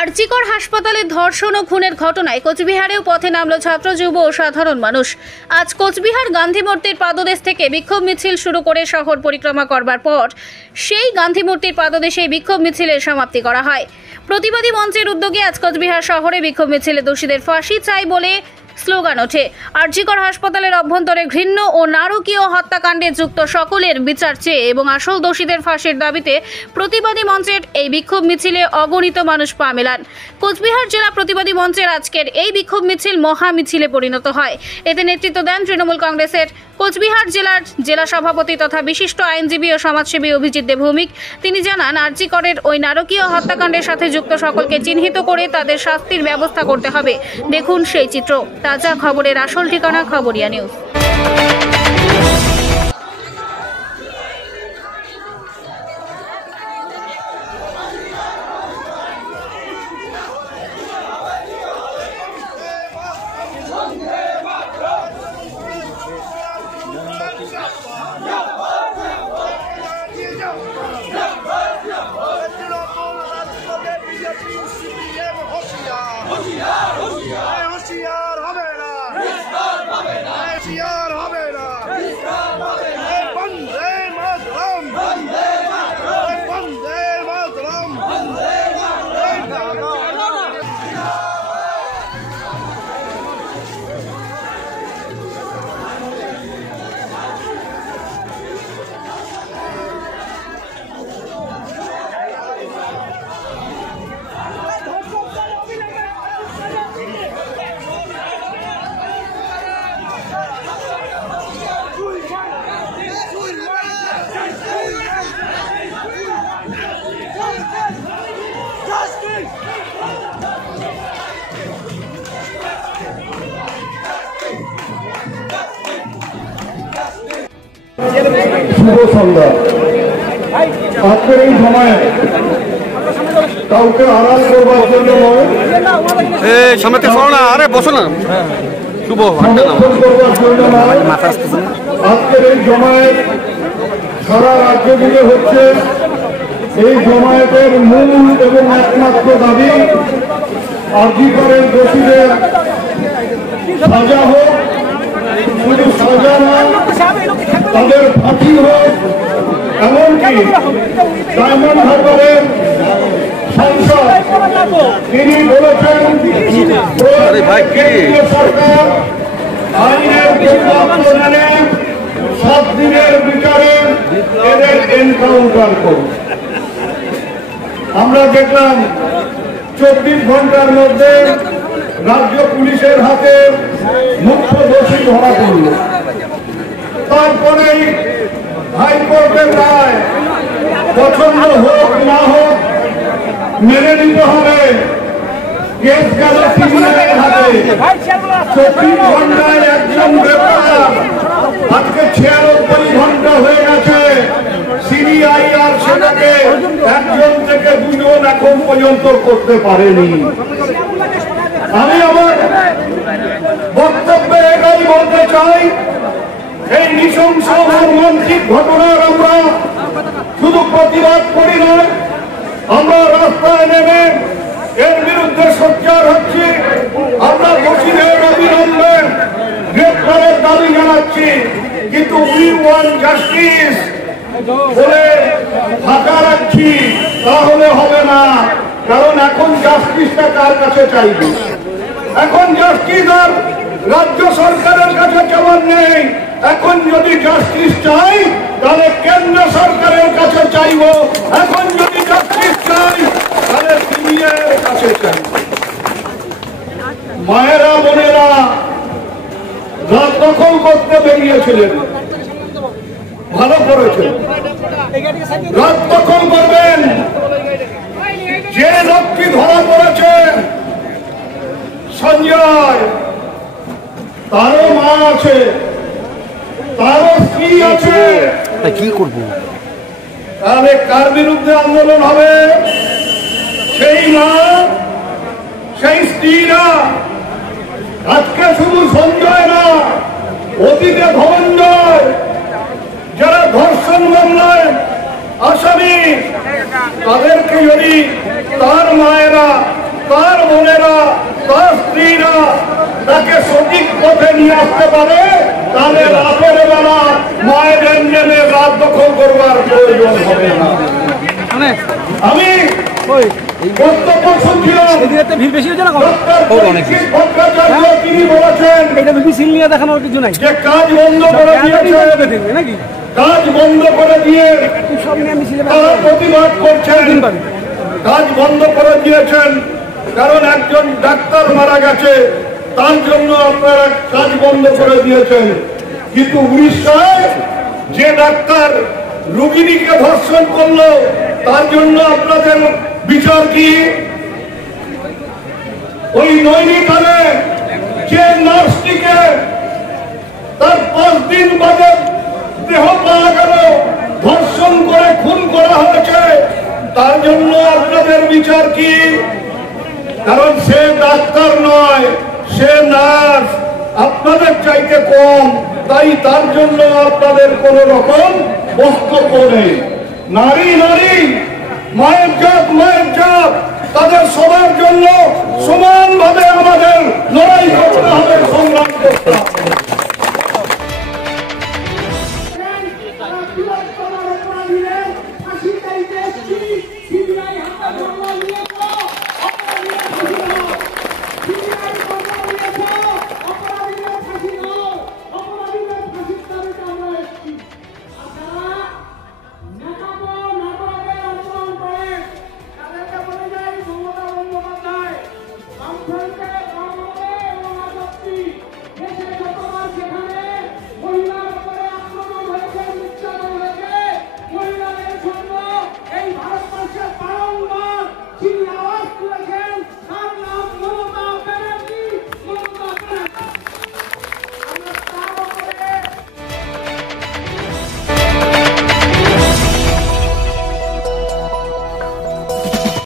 আরজিকর হাসপাতালে ধর্ষণ ও খুনের ঘটনায় কোচবিহারেও পথে নামল ছাত্র যুব ও সাধারণ মানুষ। আজ কোচবিহার গান্ধী মূর্তির পাদদেশ থেকে বিক্ষোভ মিছিল শুরু করে শহর পরিক্রমা করবার পর সেই গান্ধী মূর্তির পাদদেশে বিক্ষোভ মিছিলের সমাপ্তি করা হয়। প্রতিবাদী মঞ্চের উদ্যোগে আজ কোচবিহার শহরে বিক্ষোভ মিছিলে দোষীদের ফাঁসি চাই বলে স্লোগান ওঠে। আরজিকর হাসপাতালের অভ্যন্তরে ঘৃণ্য ও নারকীয় হত্যাকাণ্ডে যুক্ত সকলের বিচার চেয়ে এবং আসল দোষীদের ফাঁসির দাবিতে প্রতিবাদী মঞ্চের এই বিক্ষোভ মিছিলে অগণিত মানুষ পা মেলান। কোচবিহার জেলা প্রতিবাদী মঞ্চের আজকের এই বিক্ষোভ মিছিল মহা মিছিলে পরিণত হয়। এতে নেতৃত্ব দেন তৃণমূল কংগ্রেসের কোচবিহার জেলার জেলা সভাপতি তথা বিশিষ্ট আইনজীবী ও সমাজসেবী অভিজিৎ দেব ভৌমিক। তিনি জানান, আরজিকরের ওই নারকীয় হত্যাকাণ্ডের সাথে যুক্ত সকলকে চিহ্নিত করে তাদের শাস্তির ব্যবস্থা করতে হবে। দেখুন সেই চিত্র। তাজা খবরের আসল ঠিকানা খবরিয়া নিউজ। শুভ সন্ধ্যা। আজকের এই সময়ে কাউকে আড়াল করবার জন্য নয়, করবার জন্য নয়। আজকের এই জমায়েত সারা রাজ্য জুড়ে হচ্ছে। এই জমায়েতের মূল এবং একমাত্র দাবি আরজিকরের দোষীদের সাজা হোক, শুধু সাজা নয়, তাদের ফাঁসি হোক। এমনকি ডায়মন্ড হারবারের সাংসদ তিনি বলেছেন কেন্দ্রীয় সরকার আইনের প্রণয়নে 7 দিনের বিচারে এদের এনকাউন্টার করুন। আমরা দেখলাম 24 ঘন্টার মধ্যে রাজ্য পুলিশের হাতে মুখ্য দোষী ধরা পড়ল। তারপরেই হাইকোর্টের রায় পছন্দ হোক না হোক মেনে নিতে হবে। কেস গেল সিবিআইয়ের হাতে। 24 ঘন্টায় একজন গ্রেপ্তার, আজকে 96 ঘন্টা হয়ে গেছে। সিবিআই আর সেটাকে 1 থেকে 2 এখন পর্যন্ত করতে পারেনি। আমি আমার বক্তব্যে এটাই বলতে চাই, এই নৃশংস মর্মান্তিক ঘটনার আমরা শুধু প্রতিবাদ করি নয়, আমরা রাস্তায় নেমে এর বিরুদ্ধে সোচ্চার হচ্ছি। আমরা দোষীদের অবিলম্বে গ্রেপ্তারের দাবি জানাচ্ছি। কিন্তু উই ওয়ান্ট জাস্টিস বলে ফাঁকা রাখছি, তাহলে হবে না। কারণ এখন জাস্টিসটা কার কাছে চাইবে? এখন জাস্টিস আর রাজ্য সরকারের কাছে কেমন নেই। এখন যদি জাস্টিস চাই তাহলে কেন্দ্র সরকারের কাছে চাইব। এখন যদি জাস্টিস চাই তাহলে সিবিআইয়ের কাছে চাইব। মায়েরা বোনেরা রাত দখল করতে বেরিয়েছিলেন, ভালো করেছেন। রাত দখল করবেন। যে লোকটি ধরা পড়েছে সঞ্জয়, তারও মা আছে, তারও স্ত্রী আছে। কি করবো? তাহলে কার বিরুদ্ধে আন্দোলন হবে? সেই মা, সেই স্ত্রীরা। আজকে শুধু সঞ্জয় না, অতীতে ধনঞ্জয়, যারা ধর্ষণ মামলায় আসামি, তাদেরকে যদি তার মায়েরা তার বোনেরা, তার স্ত্রীরা তাকে সঠিক পথে নিয়ে আসতে পারে, তাহলে রাতের বেলা মায়েদের নেমে রাত দখল করবার প্রয়োজন হবে না। আমি বক্তব্য শুনছিলাম, তিনি বলেছেন যে কাজ বন্ধ করে দিয়েছে, কাজ বন্ধ করে দিয়ে তারা প্রতিবাদ করছেন, কাজ বন্ধ করে দিয়েছেন কারণ একজন ডাক্তার মারা গেছে, তার জন্য আপনারা কাজ বন্ধ করে দিয়েছেন। কিন্তু উড়িষ্যায় যে ডাক্তার রোগিণীকে ধর্ষণ করলো তার জন্য আপনাদের বিচার কি? ওই নৈনিতালে যে নার্সটিকে তার 5 দিন বাদে দেহ পাওয়া গেল, ধর্ষণ করে খুন করা হয়েছে, তার জন্য আপনাদের বিচার কি? কারণ সে ডাক্তার নয়, সে নার্স, আপনাদের চাইতে কম, তাই তার জন্য আপনাদের কোন রকম বক্তব্য নেই। নারী নারী, মায়ের জাত, তাদের সবার জন্য সমানভাবে আমাদের লড়াই করতে হবে, সংগ্রাম করতে হবে।